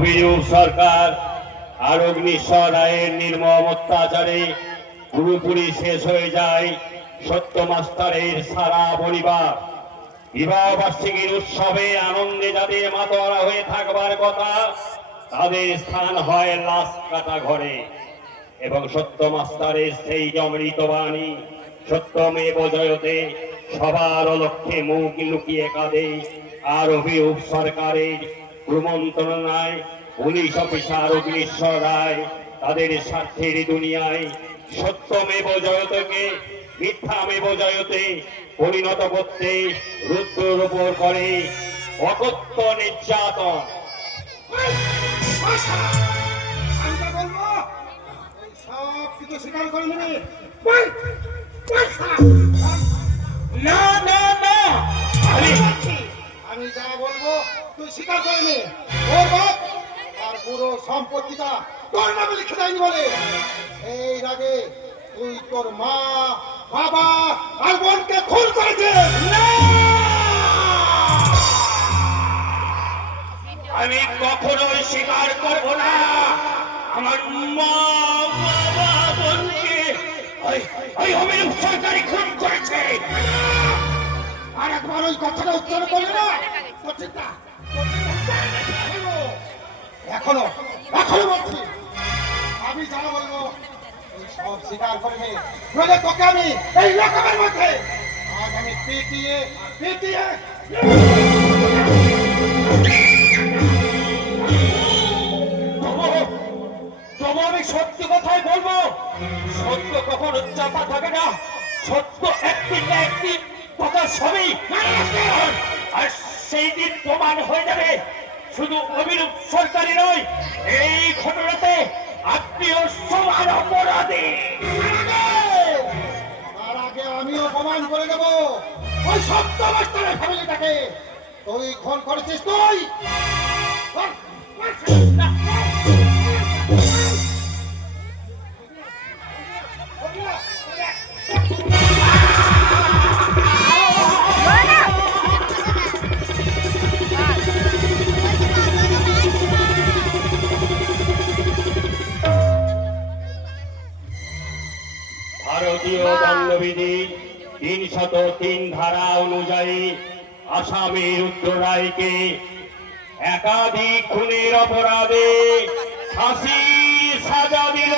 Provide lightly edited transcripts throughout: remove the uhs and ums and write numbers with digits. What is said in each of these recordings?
অভিযোগ সরকার আর অগ্নিশ্বর রায়ের নির্মম অত্যাচারে পুরোপুরি শেষ হয়ে যায় সত্য মাস্টারের সারা পরিবার। বিবাহ বার্ষিকীর উৎসবে আনন্দে যাদের মাতোয়ারা হয়ে থাকবার কথা, তাদের স্থান হয় লাশ কাটা ঘরে। এবং সত্য মাস্টারের সেই অমৃত বাণী সত্যমেব জয়তে সবার লক্ষ্যে মুখ লুকিয়ে কাঁদে। আর অভিযোগ সরকারের কুমন্ত্রণায় পুলিশ অফিসার অগ্নিশ্বর রায় তাদের স্বার্থের দুনিয়ায় সত্যমেব জয়তকে মিথ্যামেব জয়তে পরিণত করতে রুদ্রের উপর করে অকথ্য নির্যাতন। স্বীকার করে নেবে না না না, আমি যা বলবো তুই স্বীকার করে নে। ওর বাপ তার পুরো সম্পত্তিটা তোর নামে লিখে দেয়নি বলে সেই আগে তুই তোর মা বাবা আর বোনকে খুন করেছিস। আমি কখনোই স্বীকার করব না আমার মা বাবা বোনকে ওই অভিযোগ সরকারি খুন করেছে। আর একবার ওই কথাটা উচ্চারণ করলে না এখনো এখনো বলছি আমি যা বলবো তুই সব স্বীকার করে নে, নইলে তোকে আমি এই রকমের মধ্যে আজ আমি পিটিয়ে পিটিয়ে তবু আমি সত্যি কথাই বলবো। সত্য কখনো চাপা থাকে না, সত্য একদিন না একদিন কথা সবই আর সেই দিন প্রমাণ হয়ে যাবে। শুধু অভিরূপ সরকারি নয়, এই ঘটনাতে আপনিও সমান অপরাধী। তার আগে আমিও প্রমাণ করে দেব ওই সত্য মাস্টারের ফ্যামিলিটাকে তুই খুন করেছিস তুই। ভারতীয় দণ্ডবিধি ৩০৩ ধারা অনুযায়ী আসামি রুদ্র রায়কে একাধিক খুনের অপরাধে ফাঁসির সাজা দিল।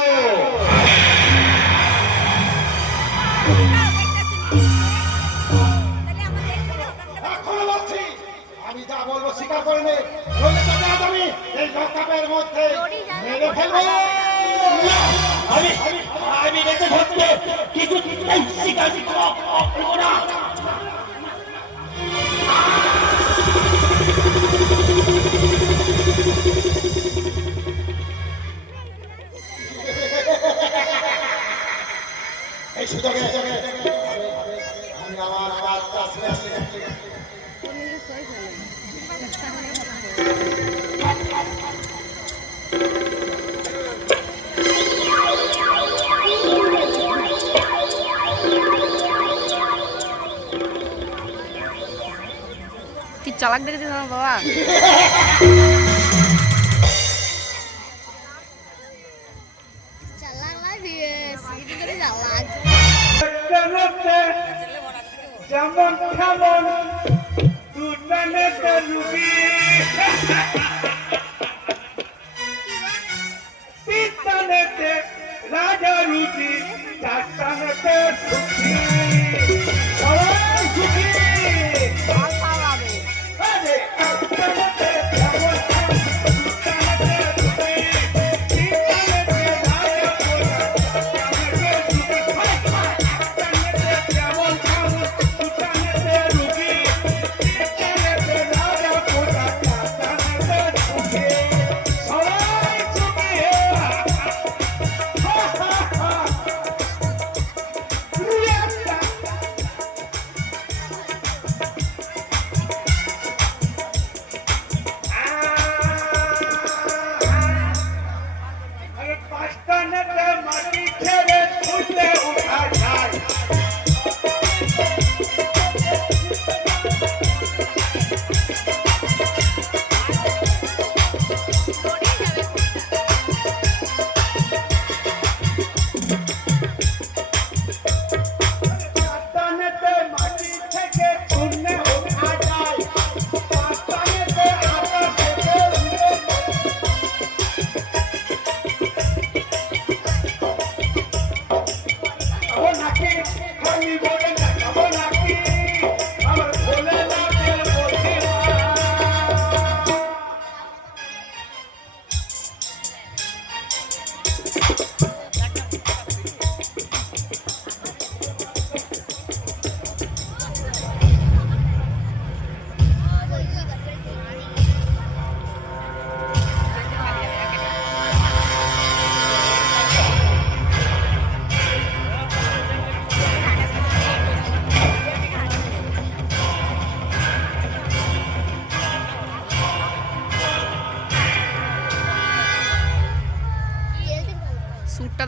এখনো বলছি আমি যা বলবো স্বীকার করে নে, নইলে তোকে আজ আমি এই লকআপের মধ্যে মেরে ফেলবো। আমি বেঁচে থাকতে কিছু স্বীকার করবো না। এই সুযোগে আমি আমার আওয়াজটা শুনে আসছি। কি চালাক দেখেছিস আমার বাবা। যেমন কেমন দুটানেতে রুবি তিনটানেতে রাজা রুচি চারটানেতে সুখী সবাই সুখী।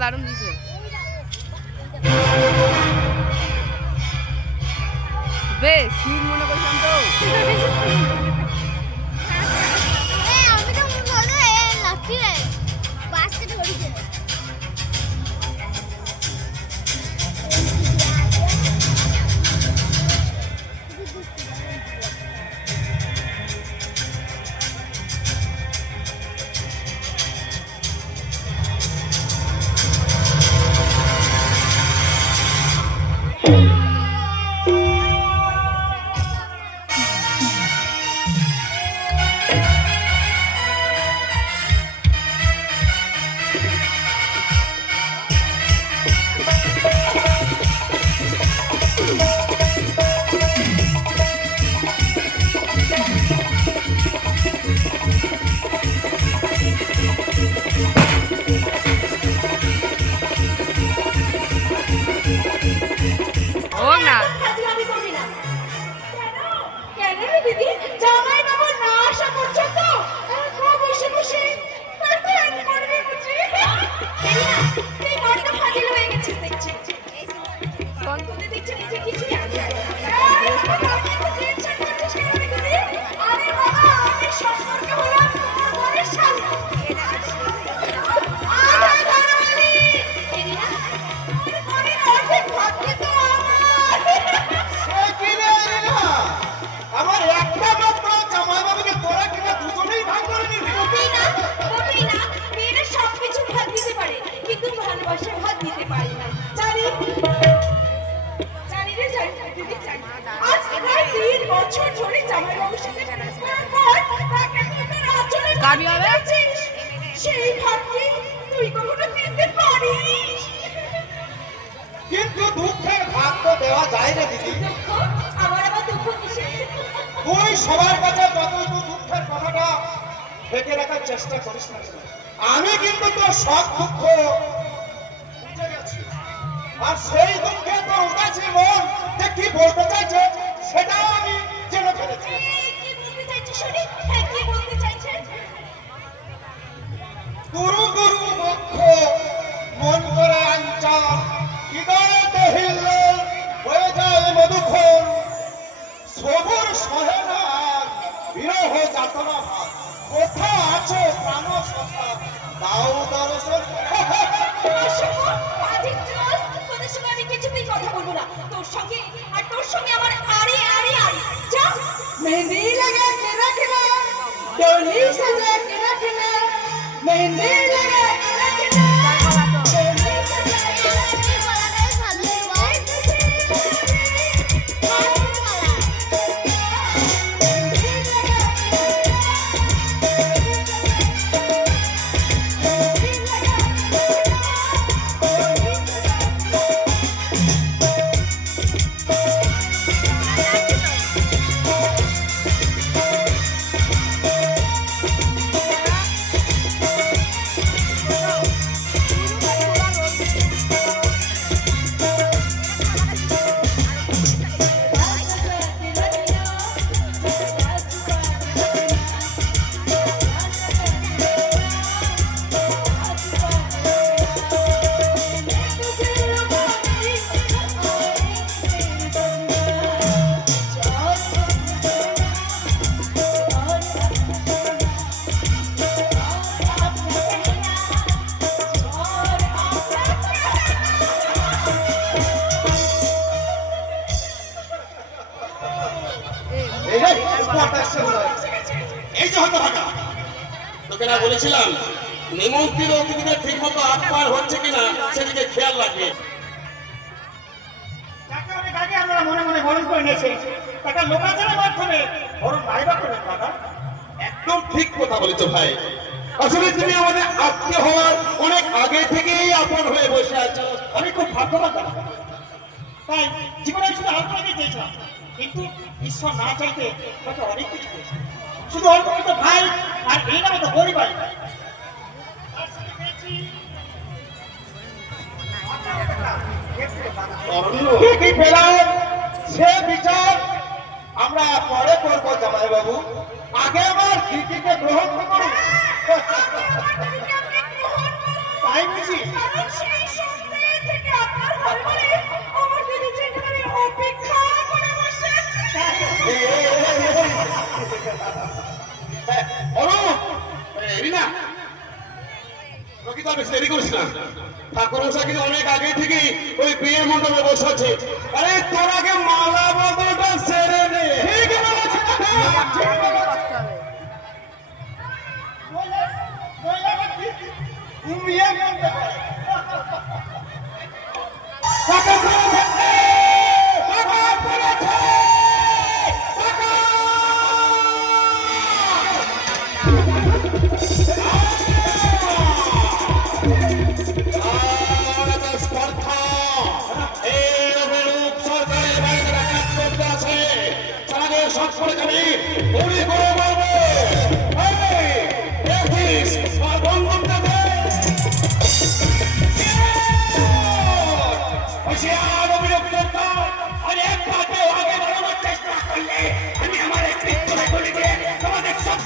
দারুণ দিছে। বেশ শীত মনে করছিলাম তো। আমি তো বলো এ লাঠি রে বাসকে ধরিছে। হোক না। ফাজলামি করবি না। কেন রে দিদি? জামাইবাবু না আসা পর্যন্ত এরকম বসে বসে প্যাটার্ন করবি বুঝি? তুই বড্ড ফাজিল হয়ে গেছিস দেখছি। তোদের দেখছি নিজে কিছুই আগে আগে। আমি তো টেনশন করছিস কেন রে দিদি? আরে বাবা, আমি সম্পর্কে হলাম তোর বরের শালি। আরে ধরলি! এরিয়া, তোর বরের অর্ধেক ভাগ্য তো আমার। সে কি রে এরিনা? আমার একটা মাত্র জামাইবাবুকে তোরা কিনা দুজনেই ভাগ করে নিবি? মোটেই না, মোটেই না। মেয়েরা সবকিছু ভাগ দিতে পারে, কিন্তু ভালোবাসা ভাগ দিতে পারে না। জানি জানি রে, জানি দিদি, জানি। আজ প্রায় 3 বছর ধরে জামাইবাবুর সাথে ম্যানেজ করার পর তাকে তুই তোর আঁচলে কাবি হবে? রেখেছিস। সেই ভাগকে তুই কখনো দিতে পারিস? কিন্তু দুঃখের ভাগ তো দেওয়া যায় না দিদি। দুঃখ? আমার আবার দুঃখ কিসের? তুই সবার কাছে যতটুকু দুঃখের কথাটা ঢেকে রাখার চেষ্টা করিস না কেন? আমি কিন্তু তোর সব দুঃখ বুঝে গেছি। আর সেই দুঃখে তোর উদাসী মন যে কি বলতে চাইছে সেটাও আমি জেনে ফেলেছি। এই, কি বলতে চাইছিস শুনি? হ্যাঁ, কি বলতে চাইছেন? গুরু গুরু বক্ষ মন করে আঞ্চল হৃদয়তে হিললে হয়ে যায় মধুক্ষণ সবুর সহে না বিরহ যাতনা ভাব কোথা আছে প্রাণ সখা দাও দর্শন। অসম্ভব, বাজির চল। তোদের সঙ্গে আমি কিছুতেই কথা বলবো না। তোর সঙ্গে আর তোর সঙ্গে আমার আড়ি আড়ি আড়ি। যা। মেহেন্দি লাগা के रखना, डोली सजा के रखना, मेहंदी लगा के रखना, डोली सजा के रखना। এই যে হতো ভাগা তোকে না বলেছিলাম নিমন্ত্রিত অতিথিদের ঠিক মতো আপ্যায়ন হচ্ছে কিনা সেদিকে খেয়াল রাখবে। টাকা অনেক আগে আমরা মনে মনে বরণ করে নিয়েছি। টাকা লোকাচারের মাধ্যমে বরণ ভাইবা করবেন দাদা। একদম ঠিক কথা বলেছো ভাই। আসলে তুমি আমাদের আত্মীয় হওয়ার অনেক আগে থেকেই আপন হয়ে বসে আছো। আমি খুব ভাগ্যবান দাদা। তাই জীবনে শুধু অল্প আগেই চেয়েছিলাম, কিন্তু ঈশ্বর না চাইতে হয়তো অনেক কিছু পেয়েছি। শুধু অল্প কিছু ভাই আর এই নামে তো গরিব ভাই। কি কি পেলাম সে বিচার আমরা পরে করবো জামাইবাবু। আগে আমার দিদিকে গ্রহণ তো করুন। আমাকে গ্রহণ করো। তাই বুঝি? কারণ সেই সন্ধ্যে থেকে আপনার ঘরে ঘরে আমার দিদি যেখানে অপেক্ষা করে বসে আছে। রিনা রকিতা বেশি দেরি করিস না। ঠাকুর মশাই কিন্তু অনেক আগে থেকে ওই বিয়ে মণ্ডপে বসে আছে। আরে তোর আগে মালা বদলটা সেরে নে। ঠিক বলেছে। করতে হবে। ঘুমিয়ে মনটা করে।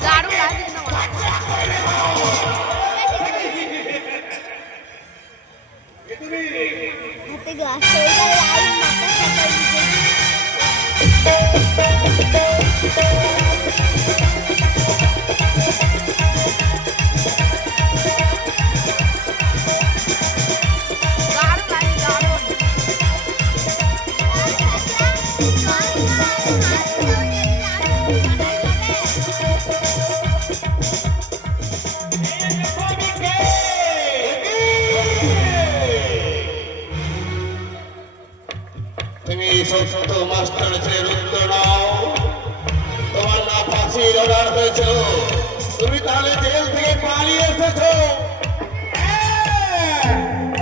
দারুণ লাগছে কিন্তু আমার। হাতে গ্লাস ওইটা লাইট মাথা সাকাই দিতে দারুণ লাগে, দারুণ। তুমি সত্য মাস্টার ছেলের উত্তর নাও। তোমার না ফাঁসির অর্ডার হয়েছিল, তুমি তাহলে জেল থেকে পালিয়ে এসেছো।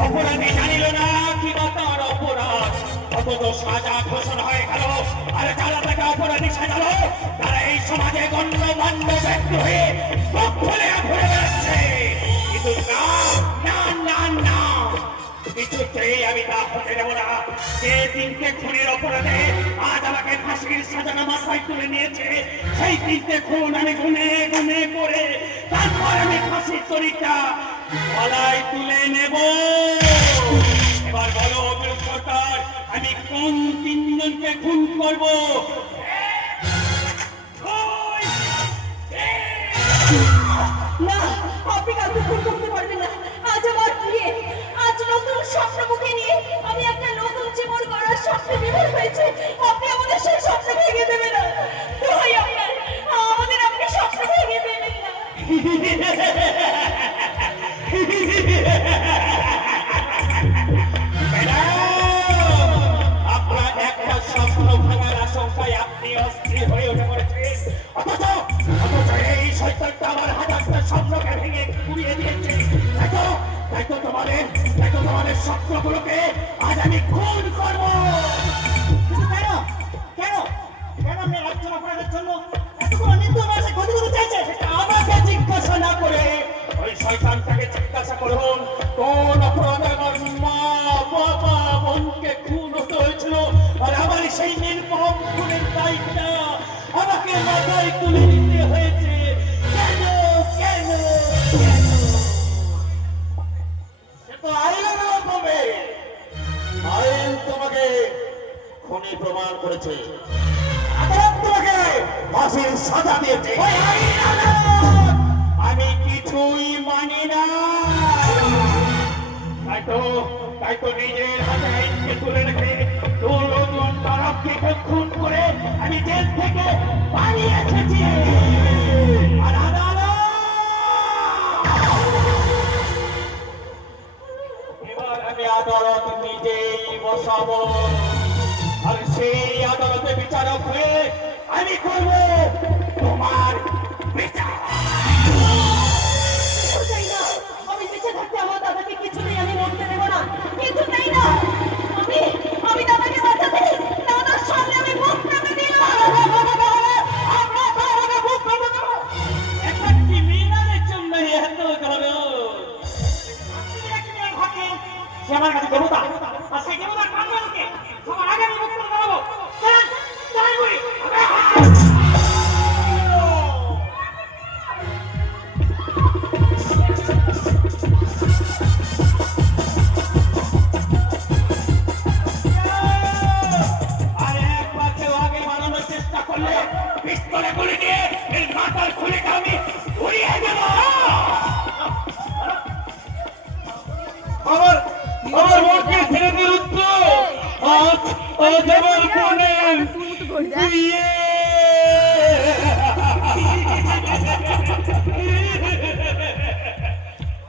অপরাধী জানিল না কি বা তার অপরাধ, অথচ সাজা ঘোষণা হয়ে গেল। আর যারা তাকে অপরাধী সাজালো তারা এই সমাজে গণ্যমান্য ব্যক্তি হয়ে মুখ খুলে ঘুরে বেড়াচ্ছে। কিন্তু না না না না, কিছুতেই আমি তা হতে দেব না। যে তিনটে খুনের অপরাধে আজ আমাকে ফাঁসির সাজানো মাথায় তুলে নিয়েছে, সেই তিনটে খুন আমি গুনে গুনে করে তারপর আমি ফাঁসির তরিটা গলায় তুলে নেব। এবার বলো অভিযোগ সরকার, আমি কোন তিনজনকে খুন করব? না, আপনি কাউকে খুন করতে পারবেন না। আজ আমার বিয়ে, আজ নতুন স্বপ্ন মুখে নিয়ে আমি একটা নতুন জীবন গড়ার স্বপ্নে বিভোর হয়েছে। আপনি আমাদের সেই স্বপ্ন ভেঙে দেবেন না। দোহাই আপনার, আমাদের আপনি স্বপ্ন ভেঙে দেবেন না। আপনার একটা স্বপ্ন ভাঙার আশঙ্কায় আপনি অস্থির হয়ে উঠে পড়েছেন, অথচ এই শয়তানটা আমার হাজারটা স্বপ্নকে ভেঙে গুড়িয়ে দিয়েছে। তাই তো তোমাদের স্বপ্নগুলোকে আজ আমি খুন করবো। কিন্তু কেন কেন কেন আপনি রাজ্য অপরাধের জন্য এতগুলো নির্দোষ মানুষের ক্ষতি করতে চাইছেন? সেটা আমাকে জিজ্ঞাসা না করে ওই শয়তানটাকে জিজ্ঞাসা করুন, কোন অপরাধে আমার মা বাবা বোনকে খুন হতে হয়েছিল, আর আমার সেই নির্মম খুনের দায়িত্বটা আমাকে মাথায় তুলে নিতে হয়েছে। কেন কেন কেন? সে তো আইনের মাধ্যমে আইন তোমাকে খুনি প্রমাণ করেছে, আদালত তোমাকে ফাঁসির সাজা দিয়েছে। আমি কিছুই মানি না। তাই তো নিজের হাতে আইনকে তুলে রেখে দুজন তারককে খুন করে আমি জেল থেকে পালিয়ে এসেছি। আর এবার আমি আদালত নিজেই বসাবো, আর সেই আদালতে বিচারক হয়ে আমি করব তোমার বিচার। চাই না, আমি বেঁচে থাকতে আমার দাদাকে কিছুতেই আমি মরতে দেব না। কিছুতেই না। আমি দাদাকে বাঁচাতে দাদার সামনে আমি মুখ পেতে দিলাম। এক তোমার বোনের বিয়ে।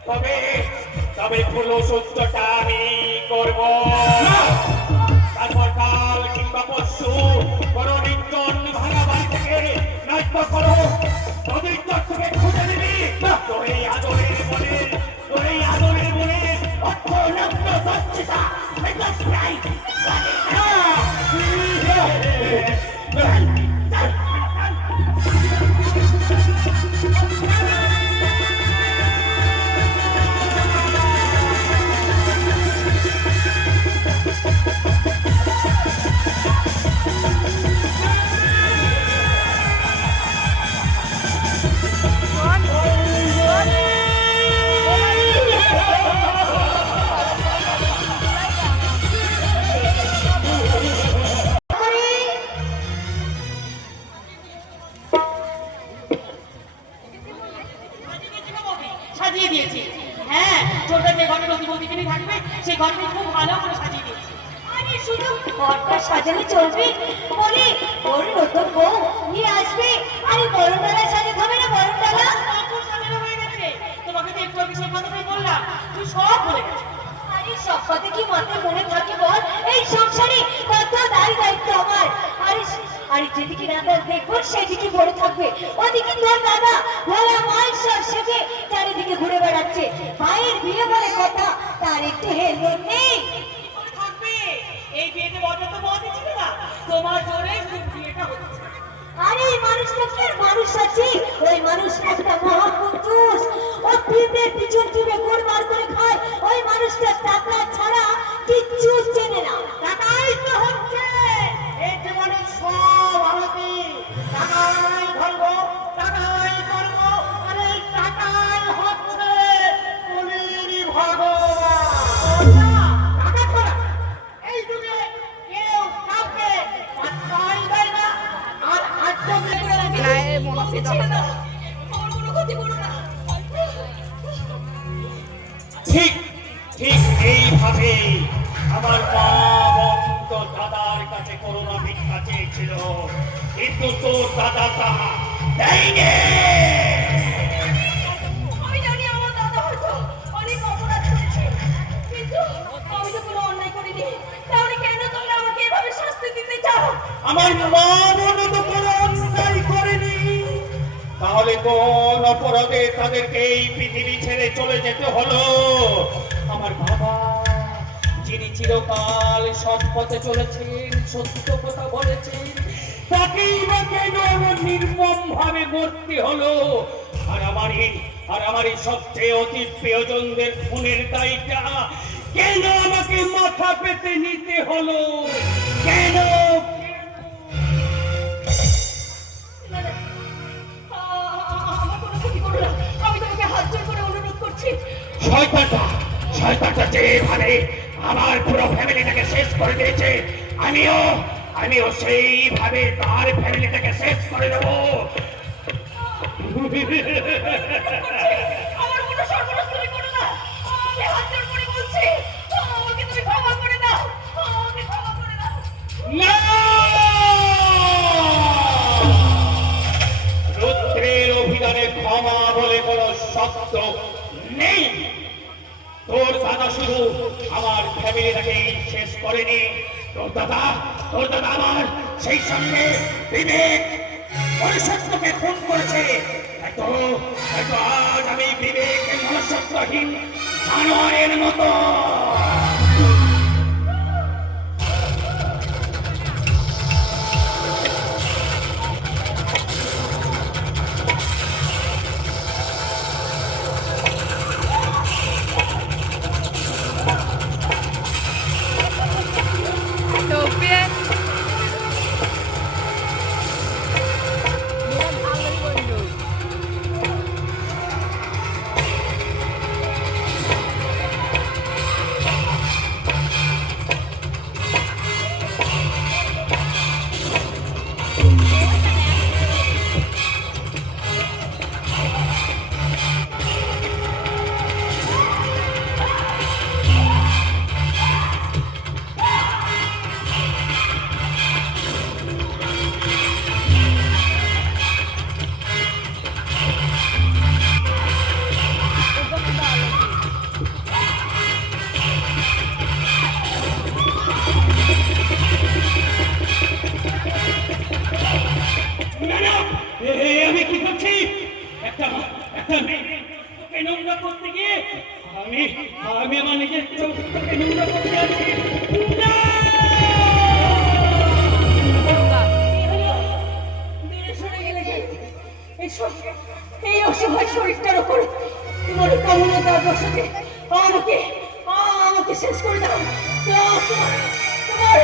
তবে তবে পুরো সত্যটা আমি করব। তারপর কাল কিংবা পরশু কোনো নির্জন ভাঙা বাড়ি থেকে নয়তো করো পবিত্র থেকে খুঁজে দিবি তোর এই আদরের মনে, তোর এই আদরের মনে অর্থ লগ্ন সচ্ছিতা সাজিয়ে দিয়েছি। হ্যাঁ, ছোটটা যে ঘরে নদীপতিকে থাকবে সেই ঘরকে খুব ভালো করে সাজিয়ে দিয়েছি। আরে শুধু ঘরটা সাজালে চলবে? বলি ওর নতুন বউ নিয়ে আসবে। আরে বরণ ডালা সাজাতে হবে না? বরণ ডালা তখন সাজানো হয়ে গেছে। তোমাকে তো একটু আগে সেই কথাটাই বললাম, তুই সব বলে গেছিস। আরে সব কথা কি মাথায় মনে থাকে বল? এই সংসারে কত দায়িত্ব আমার। আরে আরে যেদিকে রান্না দেখবো সেদিকে পড়ে থাকবে। ওদিকে তোর দাদা ভোলা মাল সব সেজে চারিদিকে ঘুরে বেড়াচ্ছে। ভাইয়ের বিয়ে বলে কথা, তার একটু হেলমেট নেই। কি করে থাকবে? এই বিয়েতে বড় তো বড় ছিল না, তোমার জোরে শুধু বিয়েটা হচ্ছে। আরে এই মানুষটা কি আর মানুষ আছে? ওই মানুষটা একটা মহাপুরুষ। ও পিঁপড়ের পিছন পিঁপড়ে গোড় বার করে খায়। ওই মানুষটা টাকা ছাড়া কিচ্ছু চেনে না। টাকাই তো হচ্ছে এই জীবনের সব আরতি। টাকাই ধরবো, টাকাই করবো, আর এই টাকাই হচ্ছে কলির ভগবান। টাকা ছাড়া এই যুগে কেউ কাউকে পাত্তাই দেয় না। আর আজকে গায়ের মনসে ছেড়ে দাও, আমার কোনো ক্ষতি করো না। ঠিক ঠিক এইভাবে আমার মা বন্ধ দাদার কাছে করোনা ভিক্ষা চেয়েছিল, কিন্তু তোর দাদা তা দেয়নি। আমি জানি আমার দাদা হয়তো অনেক অপরাধ করেছে, কিন্তু আমি তো কোনো অন্যায় করিনি। তাহলে কেন তোমরা আমাকে এভাবে শাস্তি দিতে চাও? আমার মা বোন তো কোনো অন্যায় করেনি, তাহলে কোন অপরাধে তাদেরকে এই পৃথিবী ছেড়ে চলে যেতে হলো? আমার বাবা যিনি চিরকাল সৎ পথে চলেছেন, সত্য কথা বলেছেন, তাকেই বা কেন এমন নির্মম ভাবে মরতে হলো? আর আমারই সবচেয়ে অতি প্রিয়জনদের খুনের দায়টা কেন আমাকে মাথা পেতে নিতে হলো? কেন? আমার কোনো ক্ষতি করো না, আমি তোমাকে হাত জোর করে অনুরোধ করছি। শয়তানটা যেভাবে আমার পুরো ফ্যামিলিটাকে শেষ করে দিয়েছে, আমিও সেইভাবে তার ফ্যামিলিটাকে শেষ করে দেবো। আমার কোনো সর্বনাশ তুমি করো না, আমি হাত জোর করে বলছি, আমাকে তুমি ক্ষমা করে দাও, আমাকে ক্ষমা করে দাও। না! রুদ্রের অভিযানে ক্ষমা বলে কোনো শব্দ নেই। তোর দাদা শুধু আমার ফ্যামিলিটাকে শেষ করেনি, তোর দাদা আমার সেই সঙ্গে বিবেক মনুষ্যত্বকে খুন করেছে। হয়তো আজ আমি বিবেকের মনুষ্যত্বহীন জানোয়ারের মতো। Sophia. একটা মেয়েকে নোংরা করতে গিয়ে আমি আমার নিজের চরিত্রকে নোংরা করতে আছি না! দূরে সরে গেলে যে এই অসহায় শরীরটার উপর তোমার কামনাতার বসতে আমাকে শেষ করে দাও তোমার